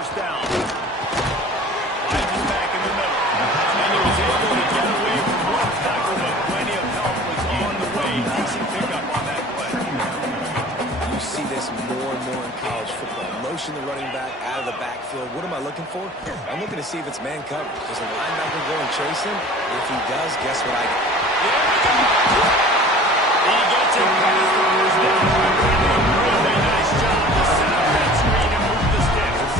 first down. Finds him back in the middle. And he was able to get away from one tackle, but plenty of help was on the way. Decent pickup on that play. You see this more and more in college football. Motion the running back out of the backfield. What am I looking for? I'm looking to see if it's man coverage. Does a linebacker go and chase him? If he does, guess what I get? Here we go. He gets it past the first down. Really nice job to set up that screen and move the sticks.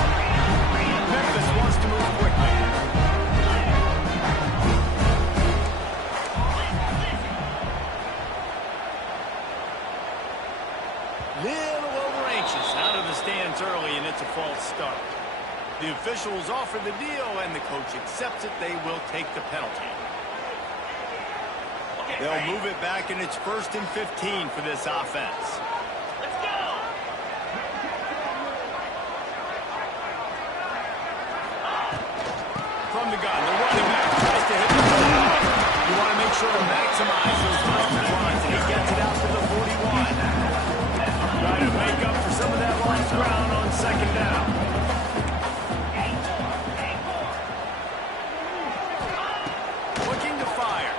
Memphis wants to move quickly. Little over anxious out of the stands early, and it's a false start. The officials offer the deal, and the coach accepts it. They will take the penalty. They'll move it back, and it's 1st and 15 for this offense. Let's go! From the gun, the running back tries to hit the ball. You want to make sure to maximize those touchdown runs, and he gets it out to the 41. Trying to make up for some of that lost ground on 2nd down. Looking to fire.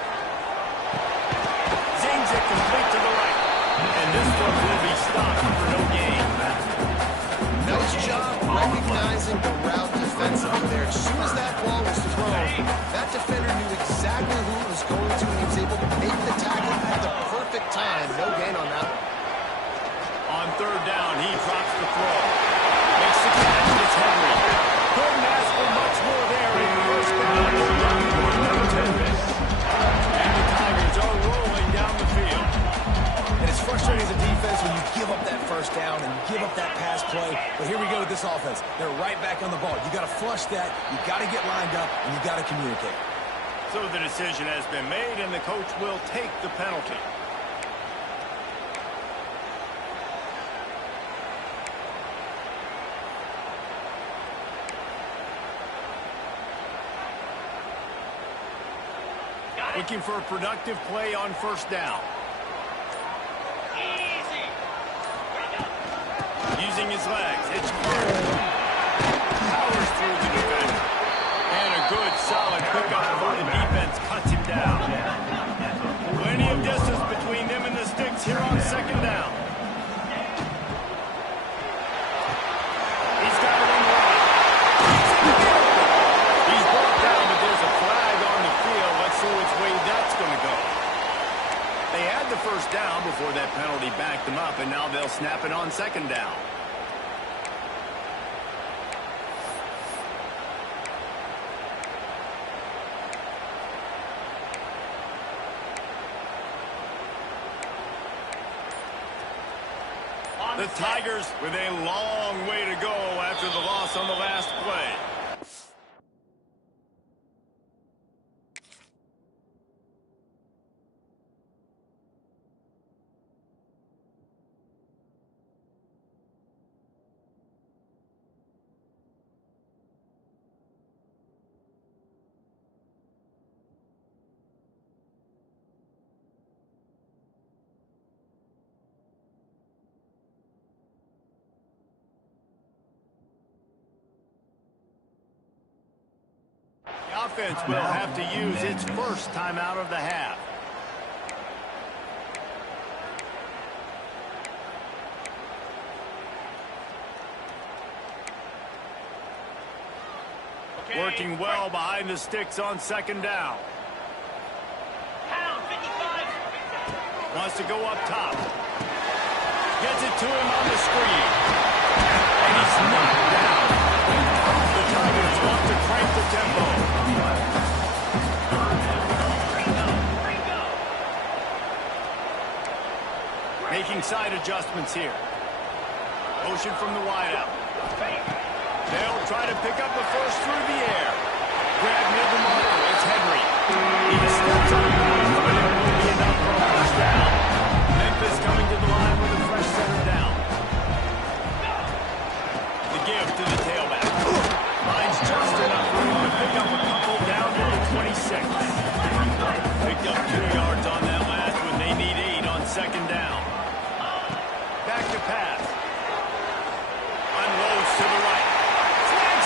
Zings it complete to the right. And this one will be stopped for no gain. Nice job recognizing the route defensively there. As soon as that ball was thrown, that defender knew exactly who it was going to, and he was able to make the tackle at the perfect time. No gain on that one. On 3rd down, he drops the throw. Makes the catch. It's Henry. Couldn't ask for much more there in 1st down. And the Tigers are rolling down the field. And it's frustrating as a defense when you give up that 1st down and you give up that pass play. But here we go with this offense. They're right back on the ball. You got to flush that. You got to get lined up, and you got to communicate. So the decision has been made, and the coach will take the penalty. Looking for a productive play on 1st down. Easy! Using his legs, it's powers through the defender. And a good, solid pickup before the defense cuts him down. Plenty of distance between them and the sticks here on 2nd down. He's got it on the right. He's brought down, but there's a flag on the field. Let's see which way that's going to go. They had the 1st down before that penalty backed them up, and now they'll snap it on 2nd down. The Tigers with a long way to go after the loss on the last play. Offense will have to use its 1st timeout of the half. Okay. Working well behind the sticks on 2nd down. Pound 55. Wants to go up top. Gets it to him on the screen. And he's knocked down. The Tigers want to crank the tempo. Making side adjustments here. Motion from the wideout. They'll try to pick up the first through the air. Grab near the marker. It's Henry. He steps on the bounds, but it will be enough for a first down. Memphis coming to the line with a fresh center down. The give to the tailback. Finds just enough room to pick up a couple down to the 26. Picked up 2 yards on that last when they need 8 on 2nd down. Back to pass. Unloads to the right. Flag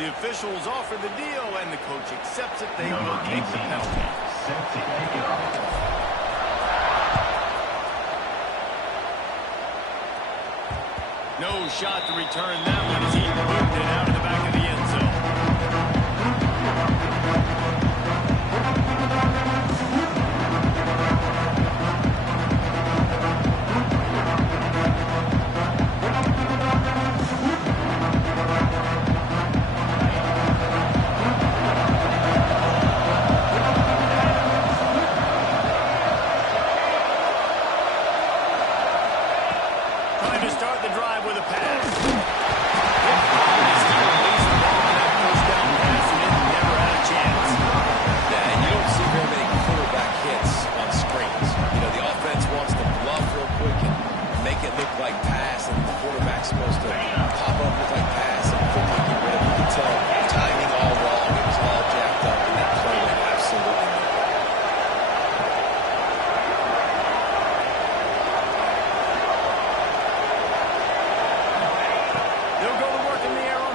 The officials offer the deal, and the coach accepts it. They will take the penalty. No shot to return that one as he moved it out of the back of the end zone. Trying to start the drive with a pass. First down pass, and it never had a chance. Yeah, and you don't see very many quarterback hits on screens. You know, the offense wants to bluff real quick and make it look like pass, and the quarterback's supposed to pop up, look like pass, and quickly get rid of it. You can tell timing all wrong. It was all jacked up, and that play went absolutely nowhere.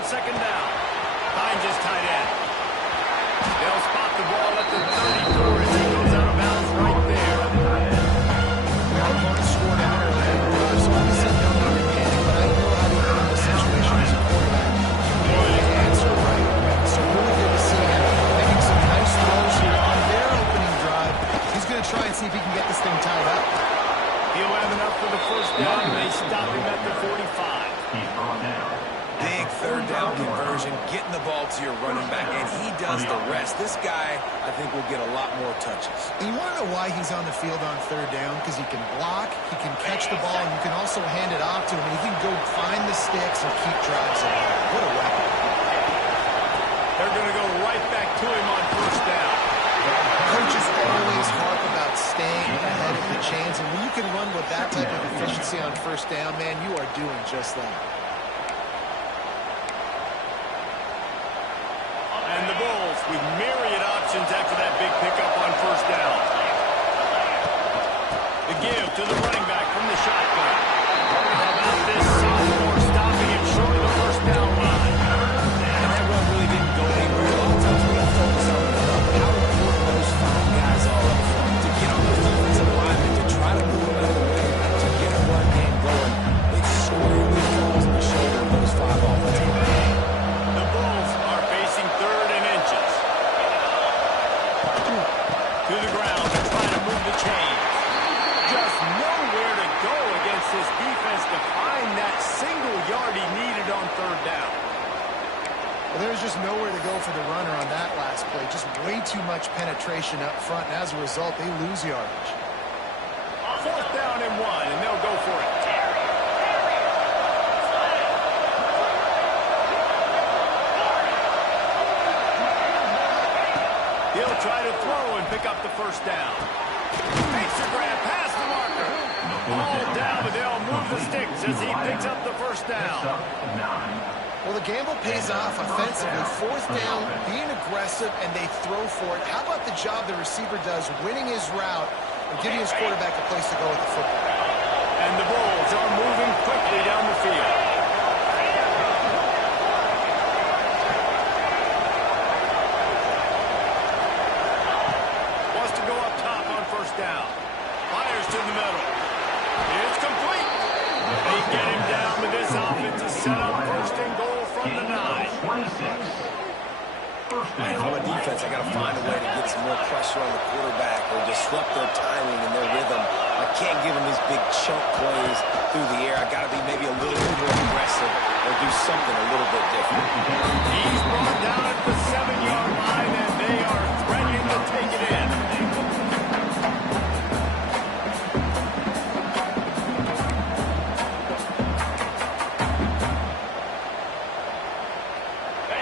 Second down. Hines is tight end. They'll spot the ball at the 34 as he goes out of bounds right there. Now, opponents scored out early. So obviously no need to panic, but I know how to handle the situation as a quarterback. You want to answer right away. So really good to see him making some nice throws here on their opening drive. He's going to try and see if he can get this thing tied up. He'll have enough for the first down, and they stop him at the 45. He's brought down. Big third down conversion, getting the ball to your running back, and he does the rest. This guy, I think, will get a lot more touches. And you want to know why he's on the field on third down? Because he can block, he can catch the ball, and you can also hand it off to him, and he can go find the sticks and keep drives alive. What a weapon. They're going to go right back to him on first down. Coaches always harp about staying ahead of the chains, and when you can run with that type of efficiency on first down, man, you are doing just that. And the Bulls with myriad options after that big pickup on first down. The give to the running back from the shotgun. How about this sophomore stopping him short of the first down line? And that run really didn't go anywhere. A lot of times we don't focus on how important those five guys are up front to get on those defensive linemen, to try to move them out of the way, to get a run game going. It squarely falls on the shoulder of those five offensive linemen. The Bulls are facing third and inches. To the ground to try to move the chains. Just nowhere to go against this defense to find that single yard he needed on third down. Well, there's just nowhere to go for the runner on that last play. Just way too much penetration up front, and as a result, they lose yardage. Fourth down and 1, and they'll go for it. He'll try to throw and pick up the first down. Makes the grab past the marker. Ball down, but they'll move the sticks as he picks up the first down. Well, the gamble pays off offensively. Fourth down, being aggressive, and they throw for it. How about the job the receiver does, winning his route and giving his quarterback a place to go with the football? And the Bulls are moving quickly down the field. Wants to go up top on first down. Fires to the middle. It's complete. They get him down with this offense to set up first and goal from the 9. Man, if I'm a defense, I got to find a way to get some more pressure on the quarterback or disrupt their timing and their rhythm. I can't give them these big chunk plays through the air. I got to be maybe a little bit more aggressive or do something a little bit different. He's brought down at the 7-yard line, and they are threatening to take it in.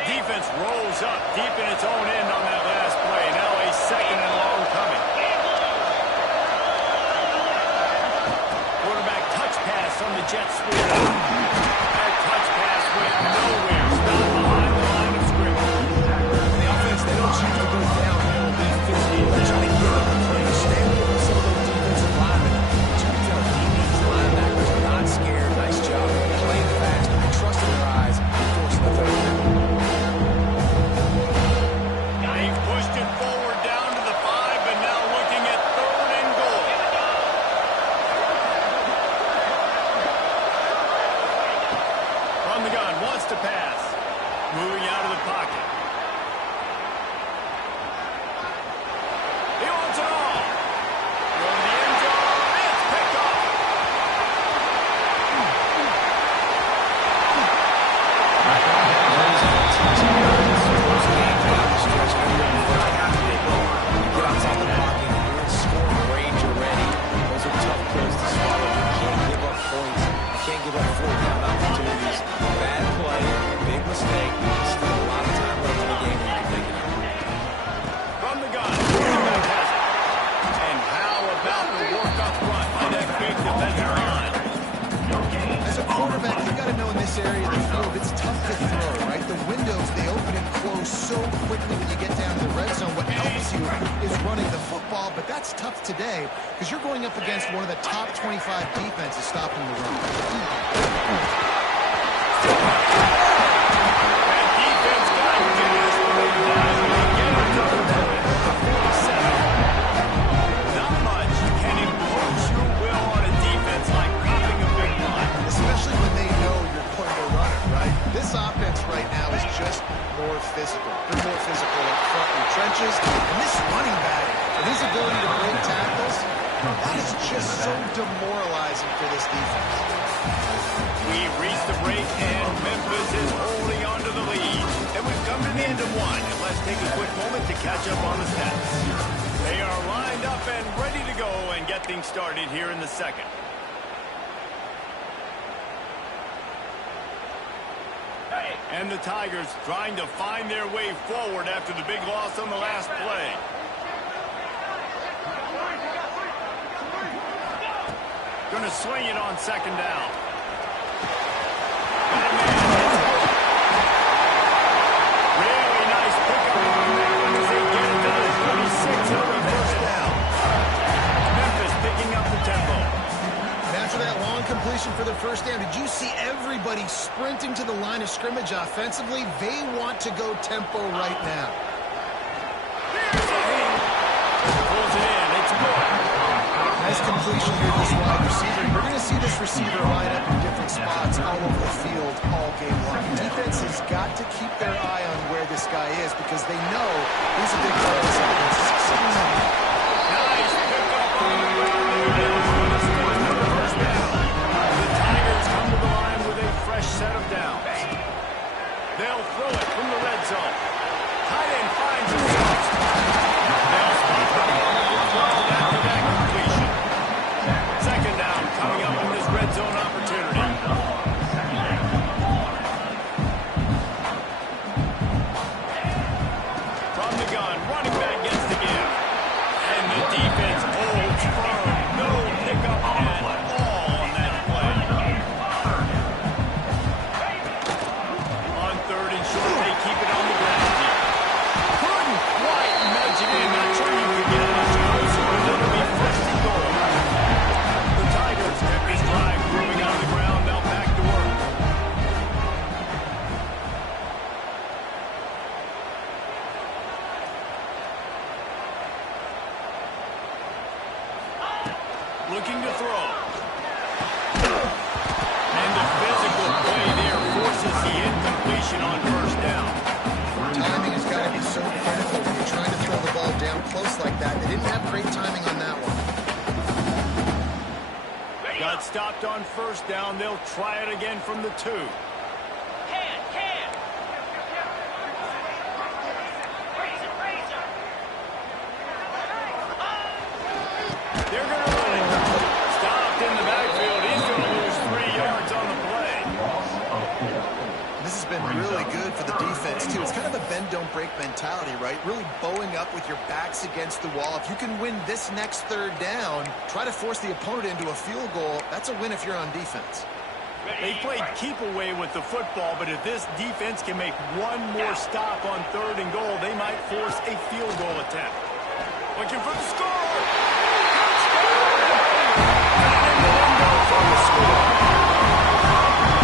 Defense rolls up deep in its own end on that last play. Now a second and long coming. Quarterback touch pass on the jet sweep. That touch pass went nowhere. Stopped behind the line of scrimmage. The offense, they don't choose to go downhill, be physical. They try to get up and play. Stand with some of those defensive linemen. But you can tell these linebackers are not scared. Nice job playing fast, trusting their eyes, and forcing the third down. this area of the field, it's tough to throw, right? The windows, they open and close so quickly when you get down to the red zone. What helps you is running the football, but that's tough today because you're going up against one of the top 25 defenses stopping the run. That defense got gas when they get it done at the 47. Not much can impose your will on a defense like popping a big line. Especially when they know you're putting a runner, right? This offense right now is just more physical. They're more physical up front in the trenches. And this running back, and his ability to break tackles, that is just so demoralizing for this defense. We've reached the break, and Memphis is holding on to the lead. And we've come to the end of one. And let's take a quick moment to catch up on the stats. They are lined up and ready to go and get things started here in the second. And the Tigers trying to find their way forward after the big loss on the last play. Going to swing it on second down. Really nice pickup on that one as they get it down to 36 on the first down. Memphis picking up the tempo. And after that long completion for the first down, did you see everybody sprinting to the line of scrimmage offensively? They want to go tempo right now. Pulls it in. It's good. Nice completion here to this wide receiver. You're going to see this receiver line up in different spots all over the field all game long. Defense has got to keep their eye on where this guy is because they know he's a big part of this offense's success. Nice pickup on the ground. The first down. The Tigers come to the line with a fresh set of downs. They'll throw it from the red zone. Tight end finds himself. They'll spot the ball at the 12 after that completion. Second down coming up in this red zone opportunity. From the gun, running back gets the give. And the defense holds firm. No pickup at all on that play. On third and short, they keep it on the ground here. Couldn't quite nudge it in. Not sure you could get much closer, but it'll be first and goal. The Tigers kept this drive moving on the ground. Now back to work. Looking to throw. And the physical play there forces the incompletion on first down. Timing has got to be so critical when you're trying to throw the ball down close like that. They didn't have great timing on that one. Got stopped on first down. They'll try it again from the 2. They're going to run it. Stopped in the backfield. He's going to lose 3 yards on the play. This has been really good for the defense, too. It's kind of a bend-don't-break mentality, right? Really bowing up with your backs against the wall. If you can win this next third down, try to force the opponent into a field goal. That's a win if you're on defense. They played keep away with the football, but if this defense can make one more stop on third and goal, they might force a field goal attempt. Looking for the score. For the score.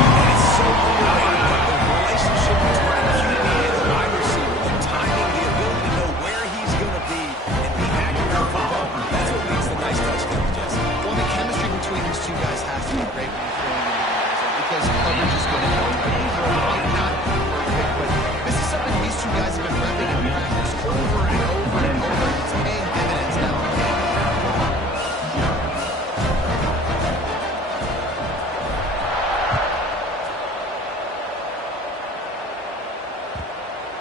And it's so underrated, but the relationship between the QB and the wide receiver, the timing, the ability to know where he's going to be and be accurate to follow, that's what makes the nice touchdowns, Jesse. Well, the chemistry between these two guys has to be great when you're throwing into the end zone because coverage is going to help. It might not be perfect, but this is something these two guys have been repping in practice over and over and over. It's paying dividends now.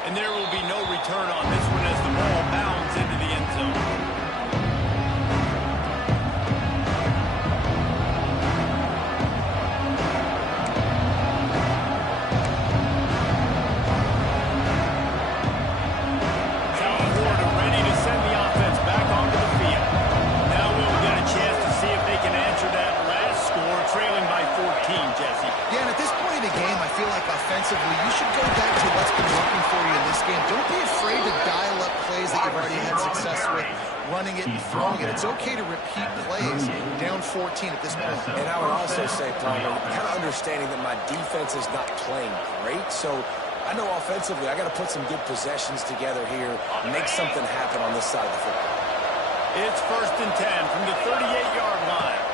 And there will be no return on this one as the ball bounds into the end zone. South Florida ready to send the offense back onto the field. Now we'll get a chance to see if they can answer that last score, trailing by 14, Jesse. Yeah, and at this point in the game, I feel like offensively, you should go back to what's been working for you in this game. Don't be afraid to dial up plays that you've already had success with, running it and throwing it. It's okay to repeat plays down 14 at this point. And I would also say, Palmer, kind of understanding that my defense is not playing great, so I know offensively I got to put some good possessions together here, make something happen on this side of the football. It's 1st and 10 from the 38-yard line.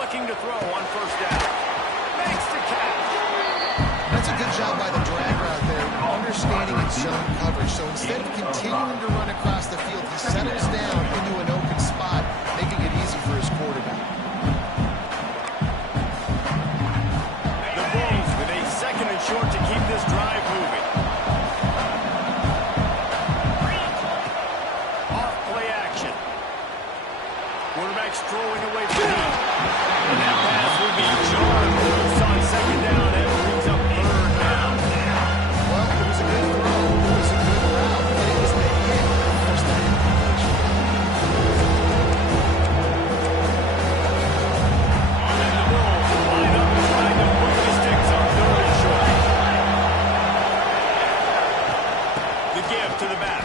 Looking to throw on 1st down. Makes the catch. That's a good job by the drag route there, understanding its zone coverage. So instead of continuing to run across the field, he settles down into an open spot, making it easy for his quarterback. The Bulls with a 2nd and short to keep this drive moving. Off play action. Quarterback strolling away from him. And that pass will be jarred loose on 2nd down and brings up 3rd down. Well, it was a good throw, it was a good route, and it was the hit that forced that incompletion. And the Bulls line up trying to put the sticks on 3rd and short. The give to the back.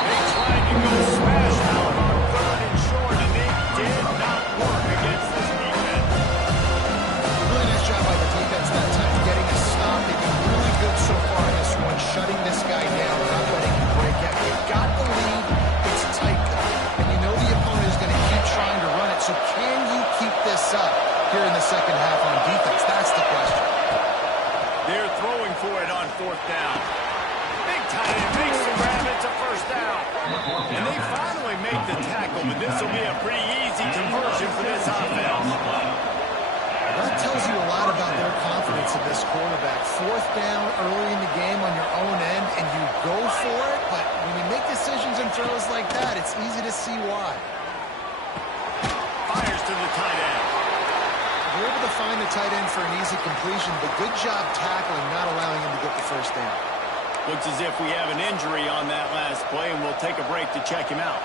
They tried to go smash out on 3rd and short, and they did not work against this defense. Really nice job by the defense that time, getting a stop. They've been really good so far in this one, shutting this guy down, not letting him break out. They've got the lead. It's tight, though. And you know the opponent is going to keep trying to run it. So can you keep this up here in the second half on defense? That's the question. They're throwing for it on 4th down. Big tight end makes the grab. It's a 1st down. And they finally make the tackle, but this will be a pretty easy conversion for this offense. That tells you a lot about their confidence in this quarterback. 4th down early in the game on your own end, and you go for it, but when you make decisions and throws like that, it's easy to see why. Fires to the tight end. They're able to find the tight end for an easy completion, but good job tackling, not allowing him to get the 1st down. Looks as if we have an injury on that last play, and we'll take a break to check him out.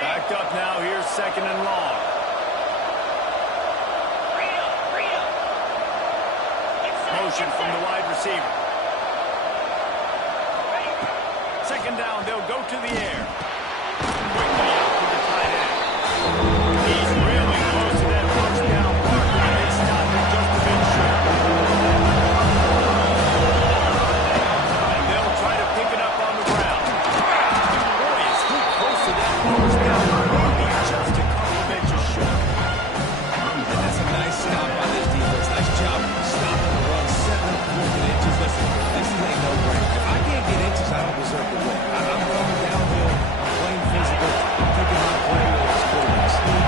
Backed up now. Here's 2nd and long. Motion from the wide receiver. 2nd down. They'll go to the air. Quickly out to the tight end. He's really close to that 1st down marker, and they stop him just a bit short. And they'll try to pick it up on the ground. Boy, is he close to that 1st down, maybe just a couple inches short. And that's a nice stop by this defense. Nice job stopping the run, 7 inches. Listen, this is a no-brainer. If I can't get inches, I don't deserve to win. I'm coming downhill. I'm playing physical. I'm picking my play with this quarterback. Speed,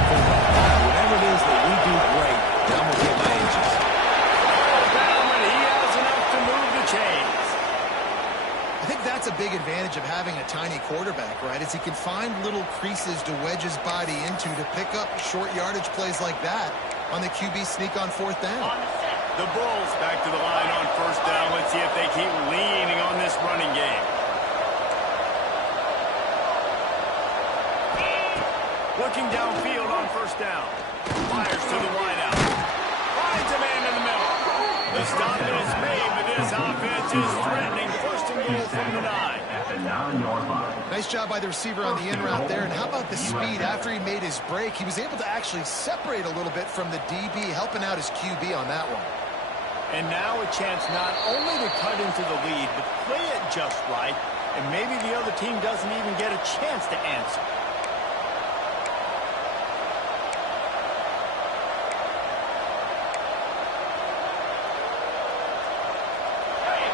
whatever it is that we do great, I'm going to get my inches. Down when he has enough to move the chains. I think that's a big advantage of having a tiny quarterback, right? Is he can find little creases to wedge his body into to pick up short yardage plays like that on the QB sneak on 4th down. The Bulls back to the line on 1st down. Let's see if they keep leaning on this running game. Looking downfield on 1st down. Fires to the wideout. Finds a man in the middle. The stop is made, but this offense is threatening 1st and goal from the 9. Nice job by the receiver on the in route there. And how about the speed? After he made his break, he was able to actually separate a little bit from the DB, helping out his QB on that one. And now a chance not only to cut into the lead, but play it just right, and maybe the other team doesn't even get a chance to answer.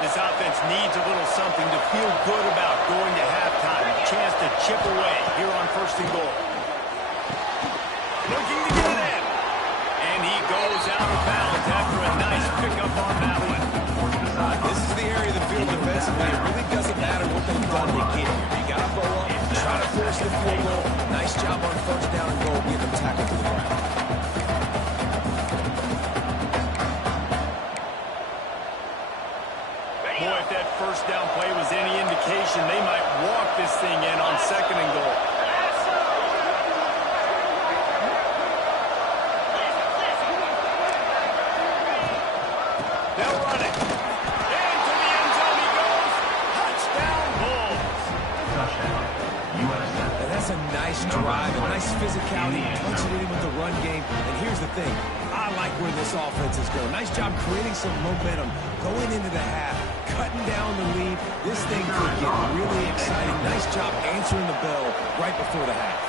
This offense needs a little something to feel good about going to halftime. A chance to chip away here on 1st and goal. Looking to get it in. And he goes out of bounds after a nice pickup on that one. This is the area of the field defensively. It really doesn't matter what they've done to get here. You got to go up, try to force the field goal. Nice job on 1st down and goal, get them tackled to the ground. Boy, if that 1st down play was any indication, they might walk this thing in on 2nd and goal. They'll run it. Into the end zone he goes. Touchdown, Bulls. And that's a nice drive, a nice physicality, punching it in with the run game. And here's the thing. I like where this offense is going. Nice job creating some momentum, going into the half, cutting down the lead. This thing could get really exciting. Nice job answering the bell right before the half.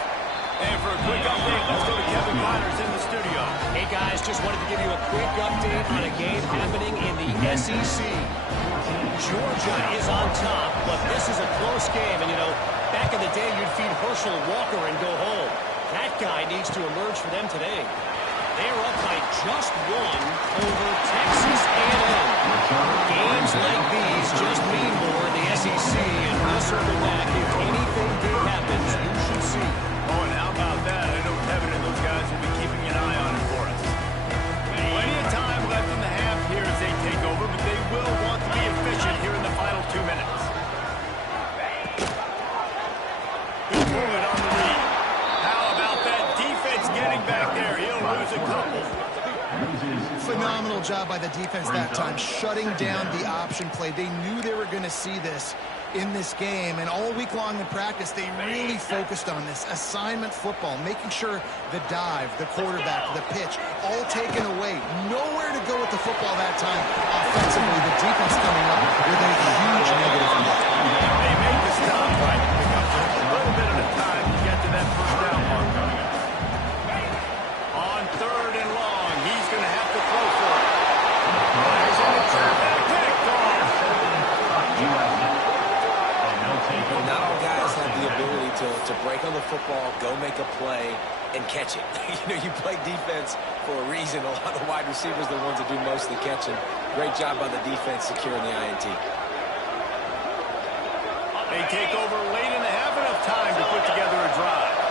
And for a quick update, let's go to Kevin Connors in the studio. Hey, guys, just wanted to give you a quick update on a game happening in the SEC. Georgia is on top, but this is a close game. And, you know, back in the day, you'd feed Herschel Walker and go home. That guy needs to emerge for them today. They're up by just one over Texas A&M. Games like these just mean more in the SEC, and we'll circle back. If anything big happens, you should see. Oh, and how about that? I know Kevin and those guys will be keeping an eye on it for us. Plenty of time left in the half here as they take over, but they will want to be efficient here in the final 2 minutes. Good movement on the lead. How about that defense getting back there? He'll lose a couple. Phenomenal job by the defense that time, shutting down the option play. They knew they were going to see this in this game, and all week long in practice, they really focused on this assignment football, making sure the dive, the quarterback, the pitch, all taken away. Nowhere to go with the football that time offensively. The defense coming up with a huge negative impact. They make the stop right to pick up just a little bit at a time to get to that first down mark coming up. On 3rd and long, he's going to have to throw for it. Fires in the quarterback, picked off. Not all guys have the ability to break on the football, go make a play, and catch it. You play defense for a reason. A lot of wide receivers are the ones that do most of the catching. Great job by the defense securing the INT. They take over late in the half, enough time to put together a drive.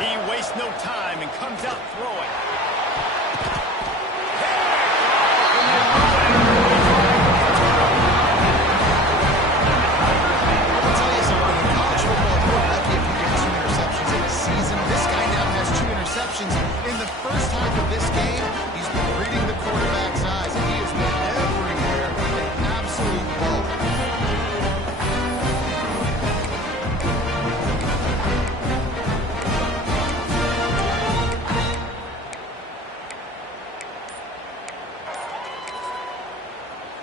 He wastes no time and comes out throwing. I'll tell you something, in college football, you're lucky if you get 2 interceptions in a season. This guy now has 2 interceptions. In the first half of this game, he's been reading the quarterback's eyes, and he has been everywhere, an absolute ball.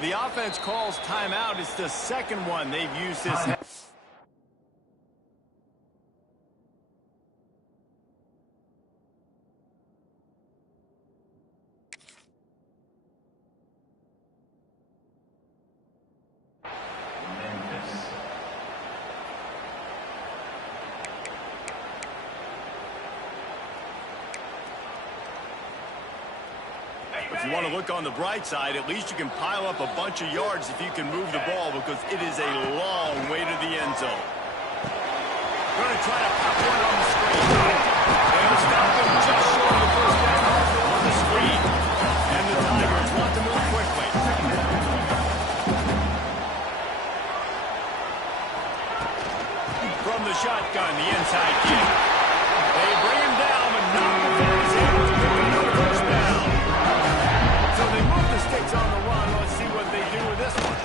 The offense calls timeout. It's the second one they've used this half. If you want to look on the bright side, at least you can pile up a bunch of yards if you can move the ball, because it is a long way to the end zone. Going to try to pop one on the screen. They'll stop him just short of the first down on the screen. And the Tigers want to move quickly. From the shotgun, the inside kick. They bring him down, but not before he's able to pick up the first down. So they move the sticks on the run. Let's see what they do with this one.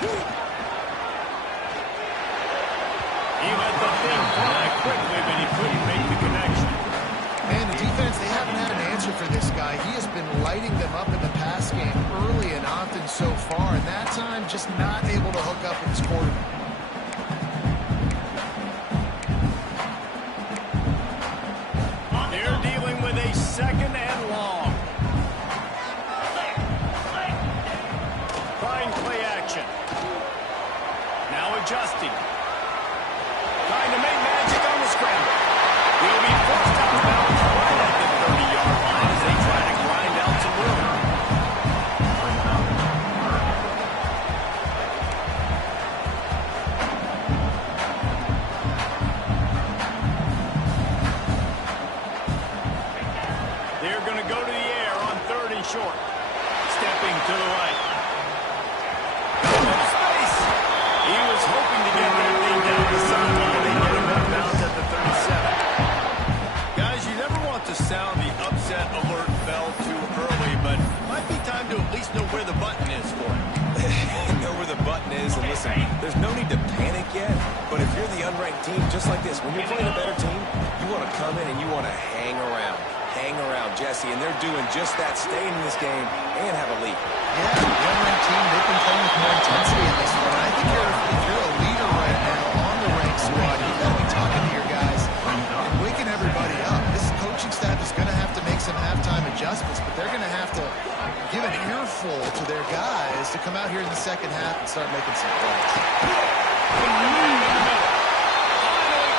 He let the thing fly quickly, but he couldn't make the connection. Man, the defense, they haven't had an answer for this guy. He has been lighting them up in the pass game early and often so far, and that time just not able to hook up with his quarterback. They're dealing with a 2nd and long. Trying play action. Now adjusting. Trying to make magic on the scramble. He'll be forced out of bounds right at the 30-yard line as they try to grind out some room. short. Stepping to the right. Got space. He was hoping to get that thing down the sideline and get him out of bounds at the 37. Guys, you never want to sound the upset alert bell too early, but might be time to at least know where the button is for it. Know where the button is, and listen, there's no need to panic yet, but if you're the unranked team, just like this, when you're playing a better team, you want to come in and you want to hang around, Jesse, and they're doing just that, staying in this game and have a lead. Yeah, the unranked team, they've been playing with more intensity in this one. I think if you're a leader right now on the ranked squad, you've got to be talking to your guys and waking everybody up. This coaching staff is going to have to make some halftime adjustments, but they're going to have to give an earful to their guys to come out here in the second half and start making some plays. Finally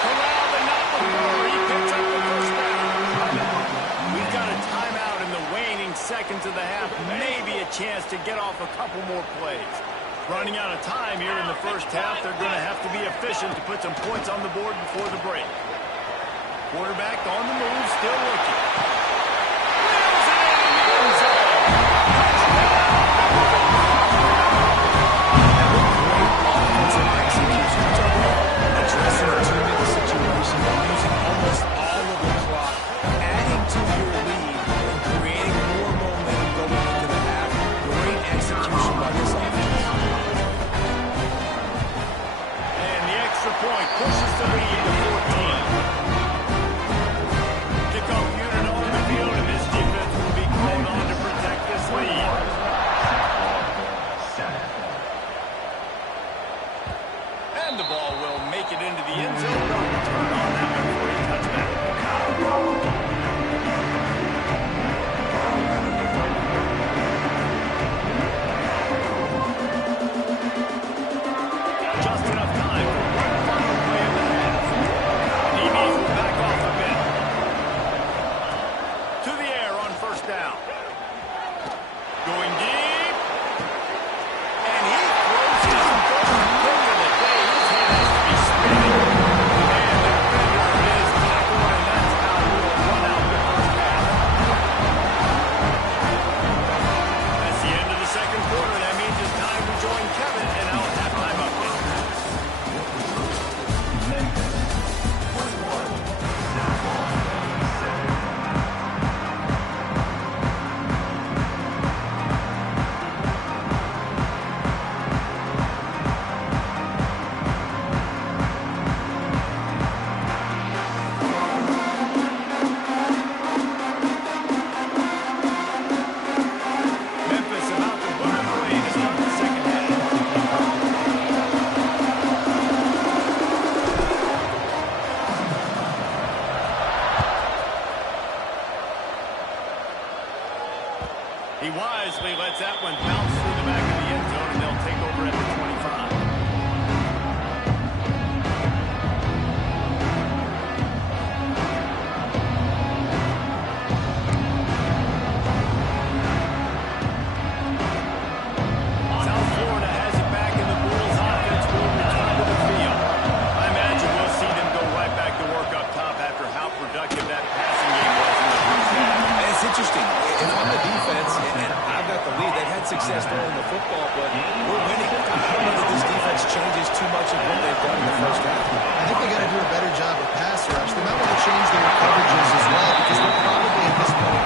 corralled and not before. He picks up the first down. We've got a timeout in the waning seconds of the half. Maybe a chance to get off a couple more plays. Running out of time here in the first half. They're going to have to be efficient to put some points on the board before the break. Quarterback on the move, still looking. Wheels it in the end zone. Offensive execution. Addressing a two-minute situation, using almost all of the clock, adding to your lead, and creating more momentum going into the half. Great execution by this offense. And the extra point pushes the lead to 14. Kickoff unit on the field, and this defense will be called on to protect this lead. And the ball will make it into the end zone. Turn on that one for a touchback. Just enough time for one final play of the half. DBs will back off a bit. To the air on first down. Going deep. And he throws his first pick of the day. His head has to be spinning. And the defender is tackled, and that's how we'll run out the first half. That's the end of the second quarter. That means it's time to join Kevin in our halftime update. Memphis about to put it away to start the second half. He wisely lets that one bounce through the back of the end zone, and they'll take over at the 25. South Florida has it back, and the Bulls offense will return to the field. I imagine we'll see them go right back to work up top after how productive that passing game was in the first half. And it's interesting. If I'm the defense and I've got the lead, they've had success throwing the football, but we're winning. I don't know that this defense changes too much of what they've done in the first half. I think they got to do a better job of pass rush. They might want to change their coverages as well, because they're probably at this point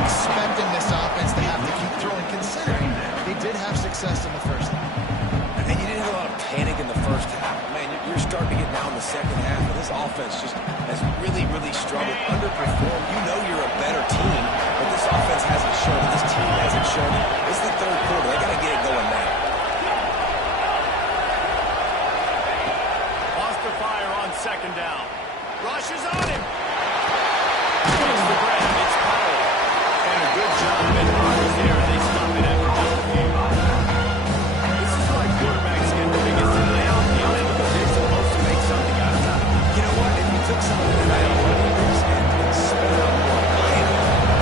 expecting this offense to have to keep throwing, considering they did have success in the first half. And you didn't have a lot of panic in the first half. Man, you're starting to get now in the second half, and this offense just has really, really struggled, underperformed. You know you're a better team, but this offense hasn't shown it. This team hasn't shown it. It's the third quarter. They got to get it going now. Lost the fire on second down. Rushes on him. Takes the grab. It's Powell. And a good job in Rodgers there. They stop it after just a few. This is why quarterbacks get the biggest delay on the line, because they're supposed to make something out of that. You know what? If you took some of the NIL money and spent it on more playing,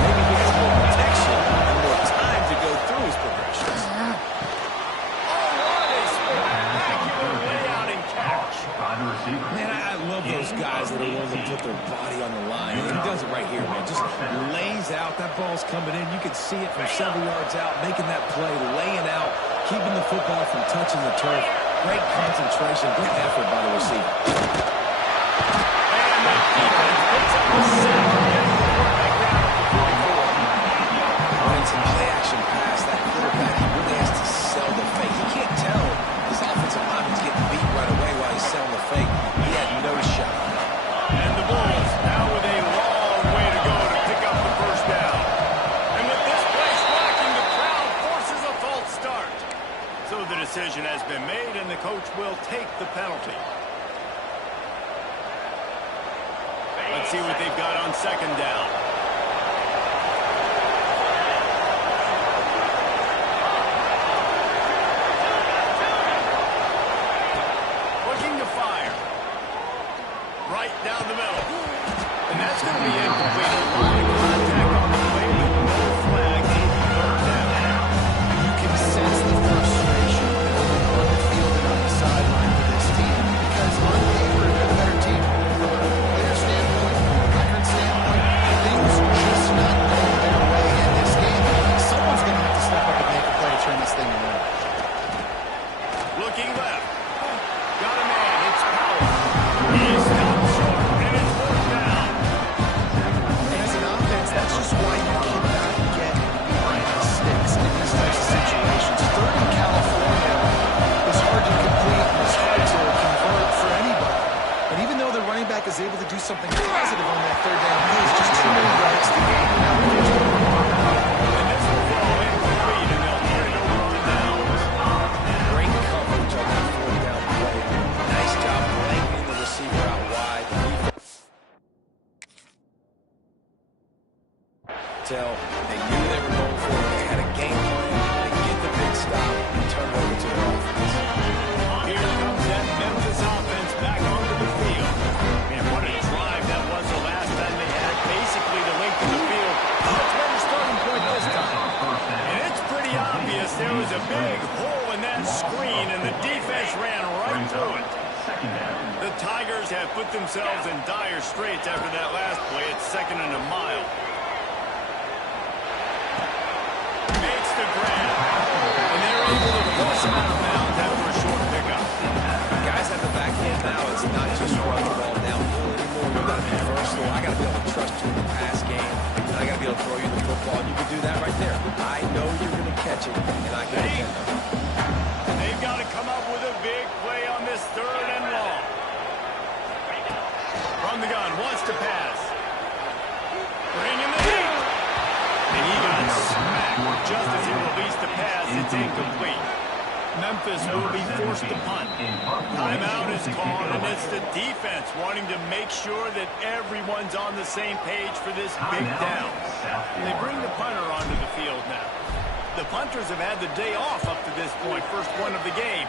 maybe he has more protection and more coming in. You can see it from several yards out, making that play, laying out, keeping the football from touching the turf. Great concentration, good effort by the receiver. And the defense picks up a sack, getting the quarterback down at the 44. When it's a play-action pass, that quarterback really has to sell the fake. He can't tell his offensive lineman's getting beat right away while he's selling the fake. He had no shot. And the Bulls now with a long way to go to pick up the first down. And with this place rocking, the crowd forces a false start. So the decision has been made, and the coach will take the penalty. Let's see what they've got on second down. Looking to fire. Right down the middle. And that's going to be incomplete. A lot of contact on the play, but no flag. Third down. You can sense the frustration building on the field and on the sideline for this team. Because on paper, they're the better team. From a player standpoint, record standpoint, things just not going their way in this game. Someone's going to have to step up and make a play to turn this thing around. Looking left. Got a man. It's Powell. He stopped short, and it's first down. And as an offense, that's just why you cannot get behind the sticks in these types of situations. Third in California is hard to complete and it's hard to convert for anybody. But even though the running back is able to do something positive on that third down, it's just too many yards to gain. And this will fall incomplete, and they'll turn it over on downs. Great coverage on that fourth down play. Nice job blanketing the receiver out wide. They knew they were going for it. They had a game plan. They get the big stop and turn it over to their offense. Here comes that Memphis offense back onto the field. And what a drive that was the last time they had basically the length of the field. Much better starting point this time. And it's pretty obvious there was a big hole in that screen, and the defense ran right through it. The Tigers have put themselves in dire straits after that last play. It's second and a mile. Makes the grab. And they're able to force him out of bounds after a short pickup. Guys at the back end now, it's not just run the ball downhill anymore. You've got to be versatile. I got to be able to trust you in the pass game, and I got to be able to throw you the football. And you can do that right there. I know you're going to catch it, and I can depend on it. They've got to come up with a big play on this third and long. From the gun, wants to pass. Bring him the heat. And he got smacked just as he released the pass. It's incomplete. Memphis will be forced to punt. Timeout is called, and it's the defense wanting to make sure that everyone's on the same page for this big down. They bring the punter onto the field now. The punters have had the day off up to this point, first one of the game.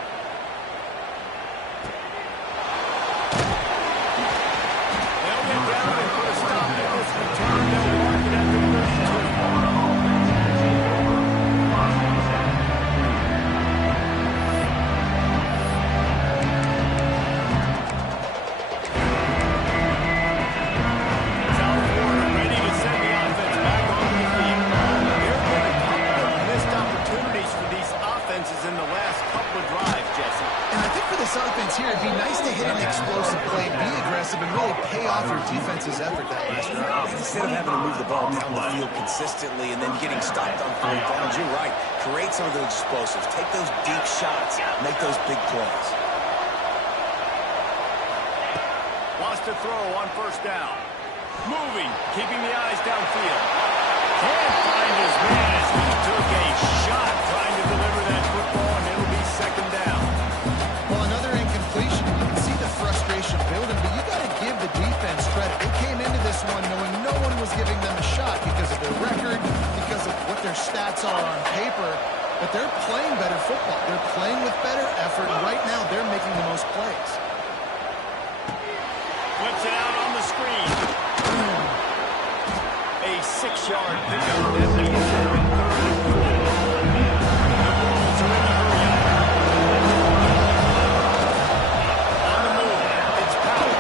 They'll get down and put a stop to this return. They'll mark it at the 32. In the last couple of drives, Jesse. And I think for this offense here, it'd be nice to hit an explosive play, be aggressive, and really pay off your defense's effort that last drive. Instead of having to move the ball down the field consistently and then getting stopped on fourth downs, you're right. Create some of those explosives. Take those deep shots. Make those big plays. Wants to throw on first down. Moving, keeping the eyes downfield. Can't find his man as he took a shot trying to deliver that football, and it'll be second down. Well, another incompletion. You can see the frustration building, but you got to give the defense credit. They came into this one knowing no one was giving them a shot because of their record, because of what their stats are on paper, but they're playing better football. They're playing with better effort, and right now they're making the most plays. Flips it out on the screen. A 6-yard pickup. That leaves them in third and 4. The Bulls are in a hurry. On the move, it's Powell.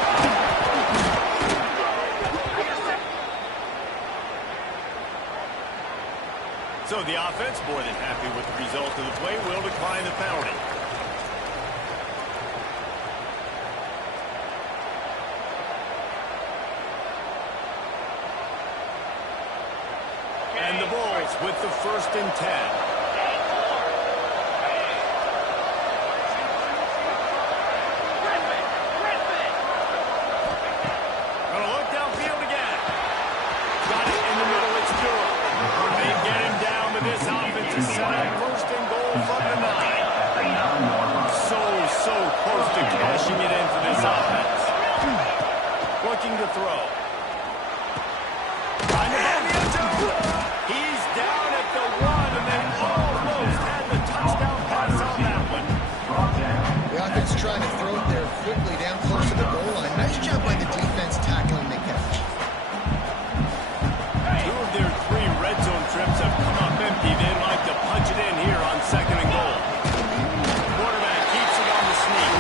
So the offense, more than happy with the result of the play, will decline the penalty. And the Bulls with the 1st and 10. Cashing it in for this offense. Looking to throw. Trying to find the end zone. He's down at the 1 and then almost had the touchdown pass on that one. The offense trying to throw it there quickly down close to the goal line. Nice job by the defense tackling the catch. 2 of their 3 red zone trips have come up empty. They'd like to punch it in here on 2nd and goal. Quarterback keeps it on the sneak.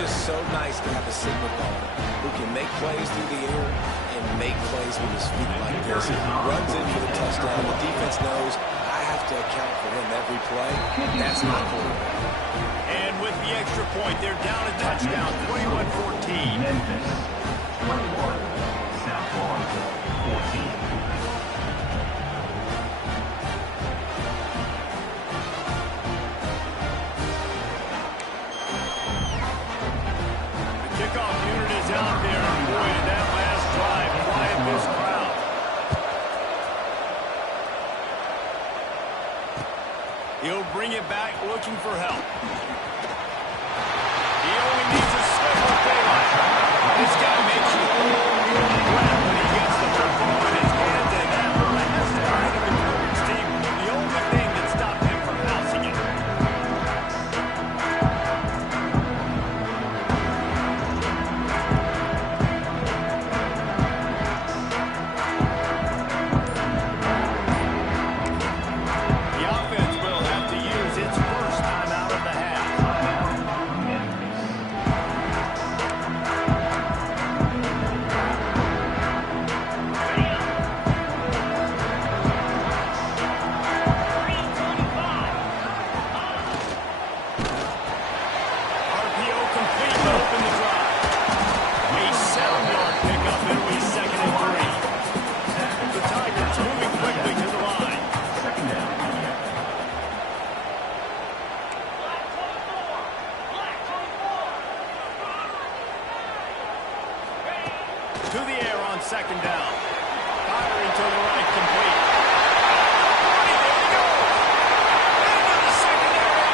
So nice to have a signal caller who can make plays through the air and make plays with his feet like this. Runs in for the touchdown. The defense knows I have to account for him every play. That's my quarterback. And with the extra point, they're down a touchdown, 21-14. Memphis, 21, South Florida, 14. Out there, and boy, did that last drive quiet this crowd. He'll bring it back, looking for help. He only needs a slip of daylight. This guy makes you grab when he gets the football in his hands, and that last drive of the coverage team, the only thing that stopped him from bouncing it. To the air on 2nd down. Firing to the right, complete. There we go. Into the secondary.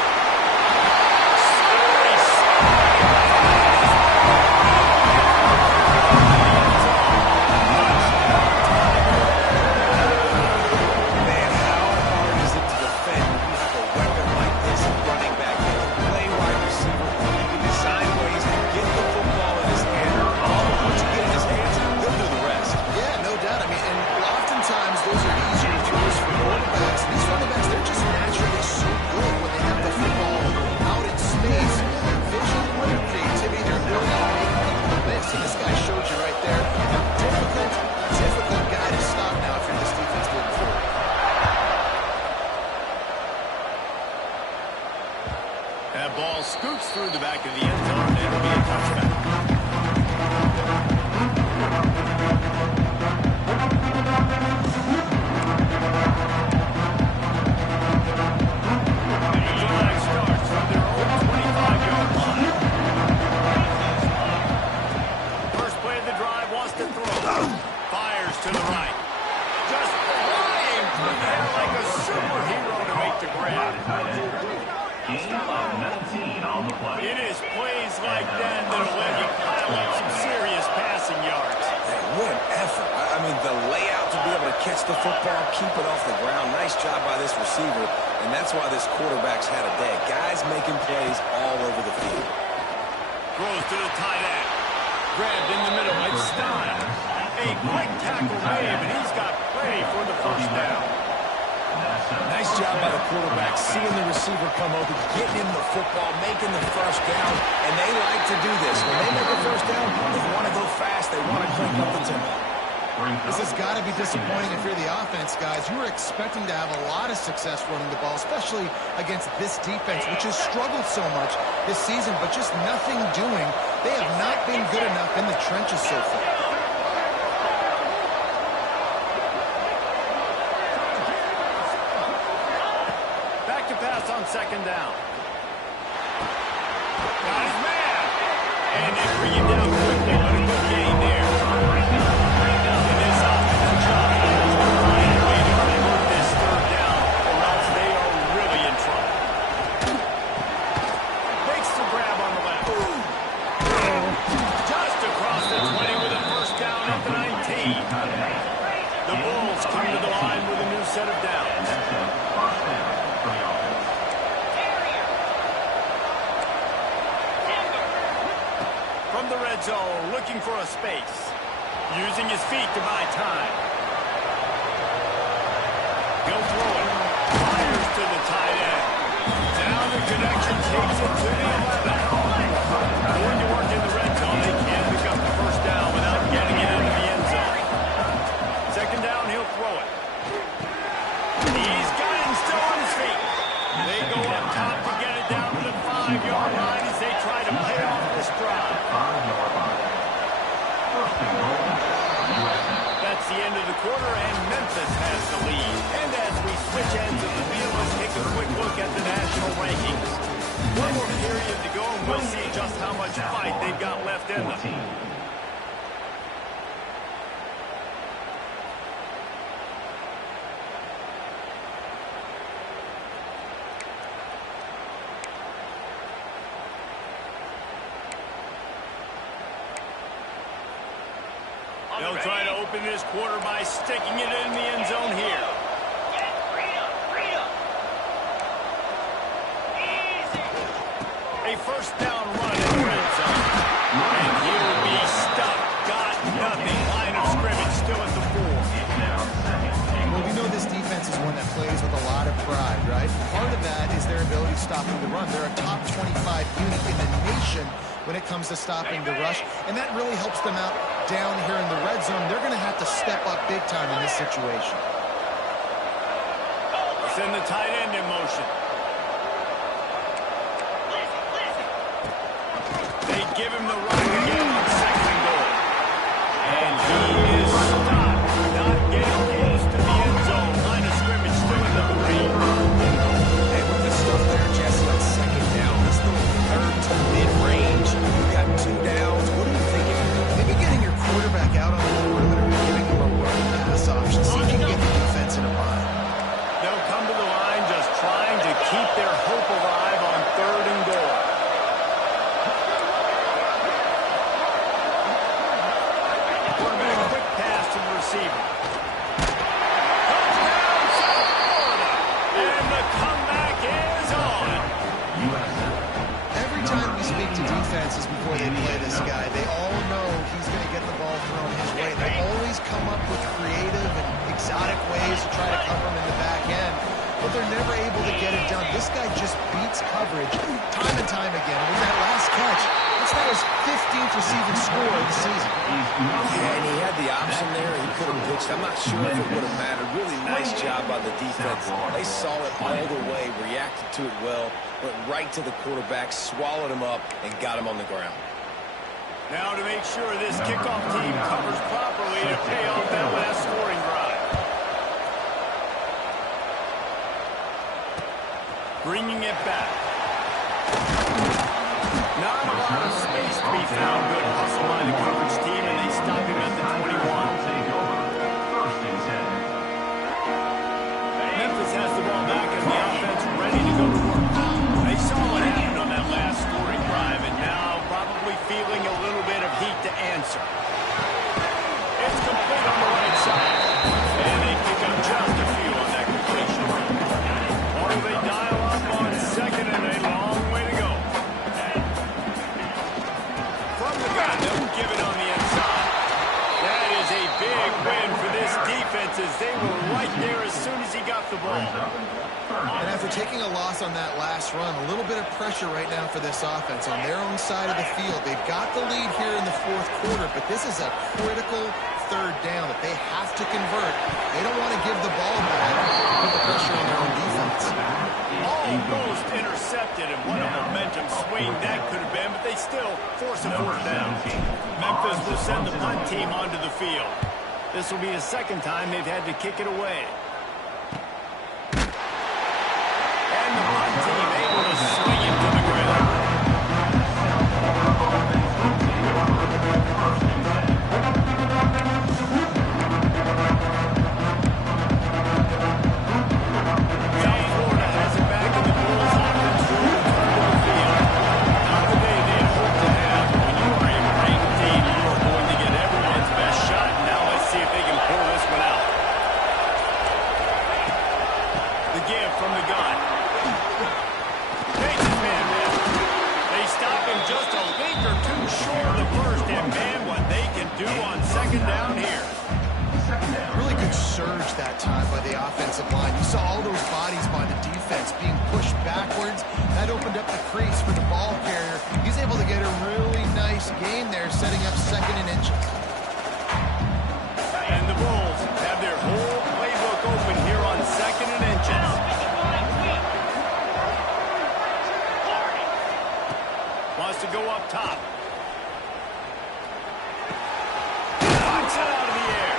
Man, how hard is it to defend when you have a weapon like this at running back? You can play wide receiver. You can design ways to get the football in his hand. Once you get in his hands, he'll do the rest. Yeah, no doubt. I mean, and oftentimes those are easier tools for quarterbacks. These running backs, they're just naturally so good when they have the football out in space. Vision, creativity, their ability to make people miss. And this guy showed you right there. A difficult guy to stop now if you're this defense moving forward. That ball scoots through the back of the end zone, and it'll be a touchback. Drive starts from their own 25-yard line. First play of the drive wants to throw. Fires to the right. Just flying through the air like a superhero to make the grab. It is plays like that that'll let you pile up some serious passing yards. Hey, what an effort. I mean, the layout to be able to catch the football, keep it off the ground. Nice job by this receiver, and that's why this quarterback's had a day. Guys making plays all over the field. Throws to the tight end. Grabbed in the middle. It's Stein. A quick tackle made, and he's got plenty for the first down. Nice job by the quarterback, seeing the receiver come open, getting him the football, making the first down, and they like to do this. When they make a first down, they want to go fast, they want to crank up the tempo. This has got to be disappointing if you're the offense, guys. You were expecting to have a lot of success running the ball, especially against this defense, which has struggled so much this season, but just nothing doing. They have not been good enough in the trenches so far. Back to pass on second down. Got his man. And they bring him down quickly. What a good game there. And this offensive job is to find a way to convert this third down, or else they are really in trouble. Makes the grab on the left. Just across the 20 with a first down at the 19. The Bulls come to the line with a new set of downs. From the red zone, looking for a space. Using his feet to buy time. He'll throw it. Fires to the tight end. Down the connection, takes it to the 11. Going to work in the red zone. They can't pick up the first down without getting it into the end zone. Second down, he'll throw it. He's got him still on his feet. They go up top to get it down to the 5-yard line as they try to pay off this drive. That's the end of the quarter, and Memphis has the lead. And as we switch ends of the field, let's take a quick look at the national rankings. One more period to go, and we'll see just how much fight they've got left in them. They'll try to open this quarter by sticking it in the end zone here. A first down run in the red zone. And he'll be stuck. Got nothing. Line of scrimmage still at the 4. Well, we know this defense is one that plays with a lot of pride, right? Part of that is their ability stopping the run. They're a top 25 unit in the nation when it comes to stopping the rush, and that really helps them out down here in the red zone. They're going to have to step up big time in this situation. Send the tight end in motion. They give him the run again on second and goal. And he is stopped. Not getting close to the end zone. Line of scrimmage still in the 3. And with the stuff there, Jesse, on second down, this little third to mid-range. You've got 2 downs. What are you thinking? Maybe getting your quarterback out on the perimeter and giving him a run pass option. See if you can get the defense in a bind. They'll come to the line just trying to keep their hope alive on third and goal. Quarterback, quick pass to the receiver. Touchdown, South Florida! And the comeback is on. Every time we speak to defenses before they play this guy, they all know he's going to get the ball thrown his way. They always come up with creative and exotic ways to try to cover him in the back end, but they're never able to get it done. This guy just beats coverage time and time again. And with that last catch, that's not his 15th receiving score of the season. Yeah, and he had the option there. He could have pitched. I'm not sure if it would have mattered. Really nice job by the defense. They saw it all the way, reacted to it well, went right to the quarterback, swallowed him up, and got him on the ground. Now to make sure this kickoff team covers properly to pay off that last scoring drive. Bringing it back. Not a lot of space to be found. Good hustle by the coverage team, and they stop him at the 21. Memphis has the ball back as the offense ready to go to work. They saw what happened on that last scoring drive, and now probably feeling a little bit of heat to answer. It's complete on the right side, and they pick up just a few on that completion. Or they dial up on second, and a long way to go. From the back, they'll give it on the inside. That is a big win for this defense as they were right there as soon as he got the ball. And after taking a loss on that last run, a little bit of pressure right now for this offense on their own side of the field. They've got the lead here in the fourth quarter, but this is a critical third down that they have to convert. They don't want to give the ball back and put the pressure on their own defense. Almost intercepted, and what a momentum swing that could have been, but they still force a fourth down. Memphis will send the punt team onto the field. This will be the second time they've had to kick it away. And the punt team able to swing it to the ground. South Florida has it back in the Bulls offense will return to the field. Not the day they had hoped to have. When you are a ranked team, you are going to get everyone's best shot. Now let's see if they can pull this one out. The give from the gun. Takes his man down. They stop him just a link or two short of the first, and man, what they can do on second down here. Really good surge that time by the offensive line. You saw all those bodies by the defense being pushed backwards. That opened up the crease for the ball carrier. He's able to get a really nice gain there, setting up second and inches. And the Bulls have their whole playbook open here on second and inches. Wants to go up top. Knocks it out of the air.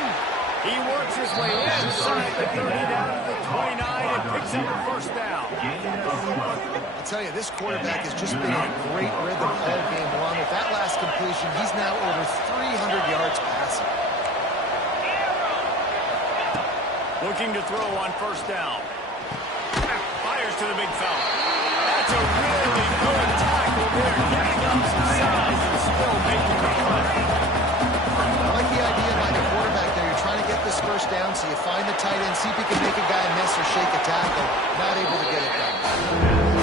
He works his way inside the 30 down to the 29 and picks up a first down. I'll tell you, this quarterback has just been in a great rhythm all game long. With that last completion, he's now over 300 yards passing. Looking to throw on first down. Fires to the big fella. That's a really good tackle there. Getting up some size and still making the play. I like the idea by the quarterback there. You're trying to get this first down, so you find the tight end, see if he can make a guy miss or shake a tackle. Not able to get it done.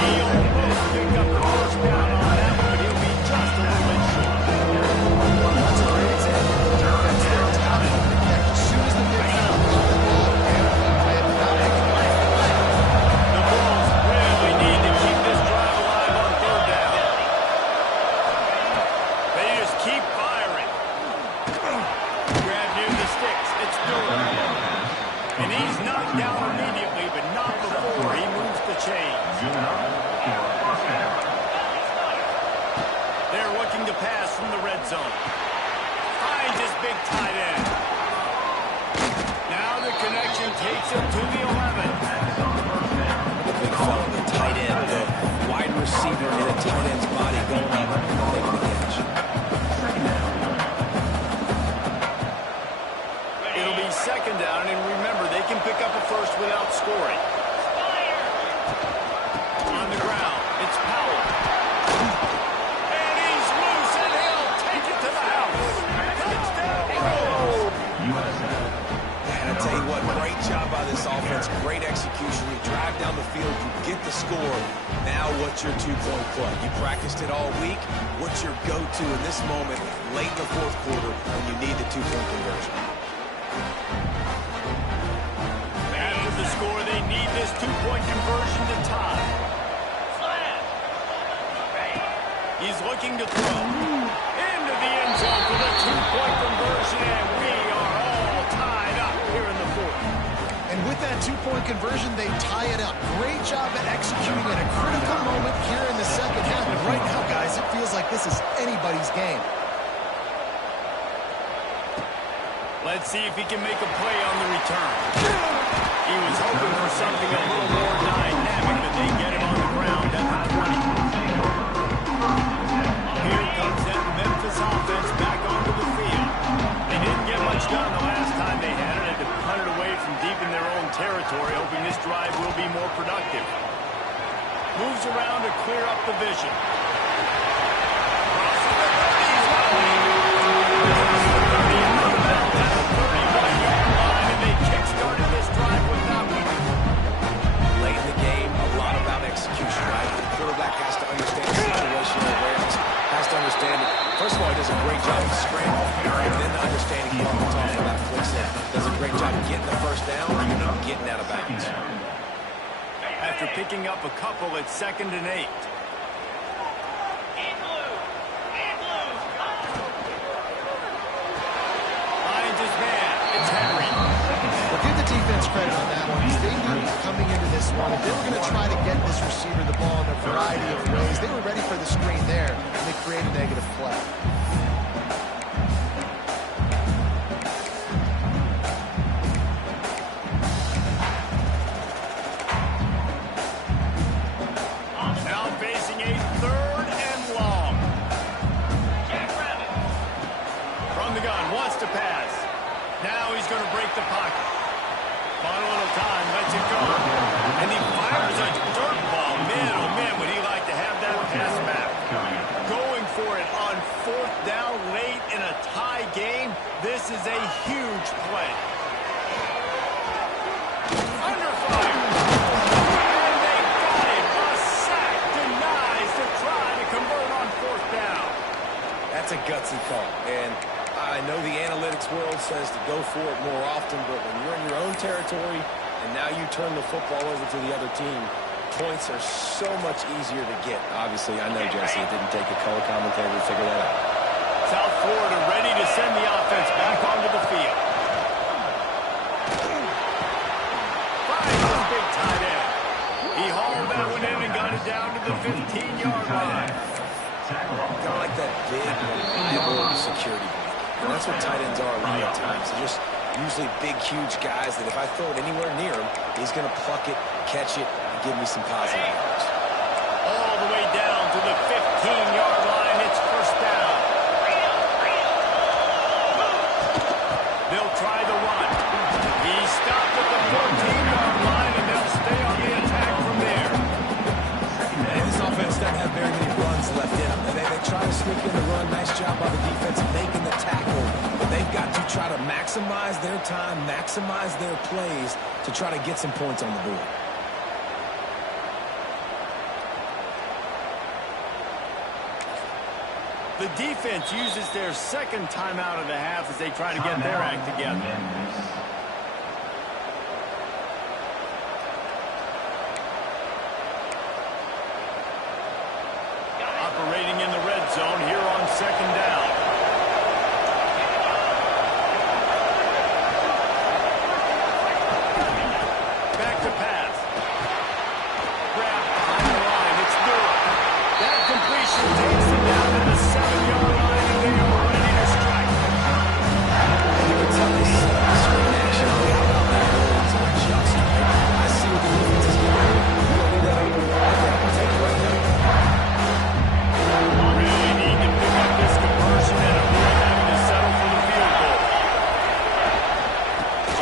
He almost picked up the first down on that one, but he'll be just a little bit short. That's a great example of the defense there. Tackle to protect. As soon as the big fella got the ball, and without making the right play. The Bulls really need to keep this drive alive on third down. They just keep firing. Grab near the sticks. It's Dillon. And he's knocked down immediately, but not before he moves the chains. They're looking to pass from the red zone. Finds his big tight end. Now the connection takes him to the 11. The big fella, the tight end, the wide receiver in a tight end's body going up and making the catch. It'll be second down, and remember, they can pick up a first without scoring. On the ground, it's Powell. And he's loose, and he'll take it to the house. Touchdown, Bulls! And I tell you what, great job by this offense, great execution. You drive down the field, you get the score. Now what's your two-point play? You practiced it all week. What's your go-to in this moment late in the fourth quarter when you need the two-point conversion? After the score, they need this two-point conversion to tie. He's looking to throw into the end zone for the two-point conversion, and we are all tied up here in the fourth. And with that two-point conversion, they tie it up. Great job at executing at a critical moment here in the second half. And right now, guys, it feels like this is anybody's game. Let's see if he can make a play on the return. He was hoping for something a little more dynamic, but they get him on the ground at the 20. Here comes that Memphis offense back onto the field. They didn't get much done the last time they had it. Had to punt it away from deep in their own territory, hoping this drive will be more productive. Moves around to clear up the vision. Crosses the 30. Kick-started this drive with that one. Late in the game, a lot about execution, right? The quarterback has to understand situational awareness, has to understand it. First of all, he does a great job of scrambling, and then the understanding what we're talking about fixing. Does a great job getting the first down, getting out of bounds. after picking up a couple at 2nd and 8. Finds his man. It's Henry. Well, give the defense credit on that one. They knew coming into this one, if they were going to try to get this receiver the ball in a variety of ways, they were ready for the screen there, and they created a negative play. Now facing a 3rd and long. From the gun, wants to pass. Now he's going to break the pocket. Final little time, lets it go. And he fires a dirt ball. Man, oh man, would he like to have that pass back. Going for it on 4th down late in a tie game. This is a huge play. Under fire. And they got him. A sack denies to try to convert on 4th down. That's a gutsy call. And I know the analytics world says to go for it more often, but when you're in your own territory and now you turn the football over to the other team, points are so much easier to get. Obviously, I know, Jesse, it didn't take a color commentator to figure that out. South Florida ready to send the offense back onto the field. Finds his big tight end. He hauled that one in and got it down to the 15-yard line. Kind of like that big, reliable security blanket. And that's what tight ends are a lot of times. They're just usually big, huge guys that if I throw it anywhere near him, he's going to pluck it, catch it, and give me some positive yards. All the way down to the 15-yard line. It's 1st down. They'll try the run. He stopped at the 14-yard line, and they'll stay on the attack from there. And this offense doesn't have very many runs left in them. They try to sneak in the run. Nice job by the defense making the tackle. But they've got to try to maximize their time, maximize their plays to try to get some points on the board. The defense uses their 2nd timeout of the half as they try to get their act together. Operating in the red zone here on 2nd down. Back to pass. Grab behind the line. It's Durham. That completion takes them down to the 7-yard line, and they are ready to strike. You can tell they set up the screen action. How about that goal to adjust, right? I see what the defense is doing. You don't need that over. Take it right there. Really need to pick up this conversion and avoid having to settle for the field goal.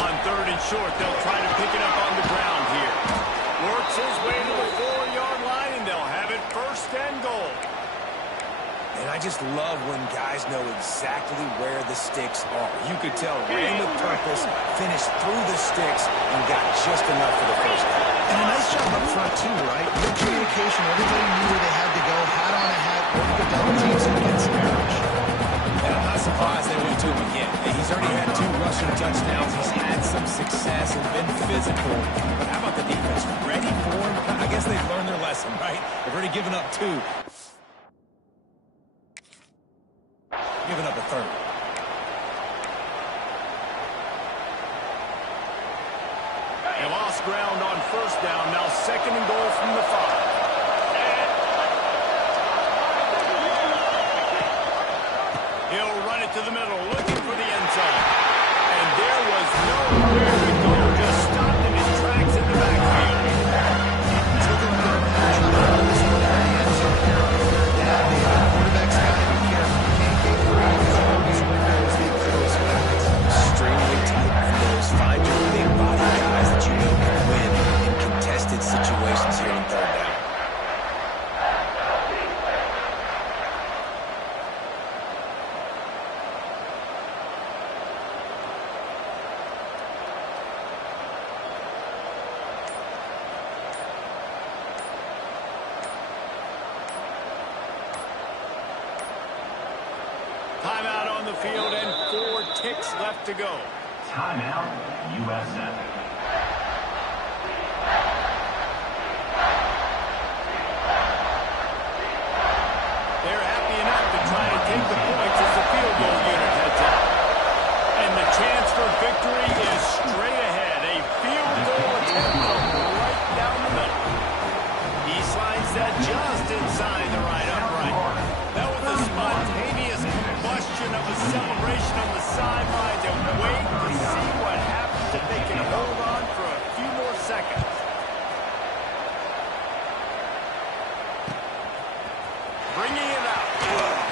On 3rd and short, they'll try to pick it up on the ground here. Works his way to the 4-yard line, and they'll have it 1st and goal. And I just love when guys know exactly where the sticks are. You could tell ran with purpose, finished through the sticks, and got just enough for the 1st down. And a nice job up front, too, right? Good communication. Everybody knew where they had to go. Hat on a hat. Work the double team so you get some average. And I'm not surprised they went to him again. He's already had 2 rushing touchdowns. He's had some success and been physical. But how about the defense? Ready for him? I guess they've learned their lesson, right? They've already given up 2. Giving up a 3rd. They lost ground on 1st down. Now 2nd and goal from the 5. He'll run it to the middle, looking for the end zone. And there was nowhere to go. Just stopped in his tracks in the backfield. Take a look at him and try to run this one in the end zone here. Yeah, the quarterback's got to be careful. You can't get greedy because all these windows, they close fast. Extremely tight windows. Find your big body guys that you know can win in contested situations here in 3rd down. Timeout on the field and 4 ticks left to go. Timeout, USF. Bringing it out.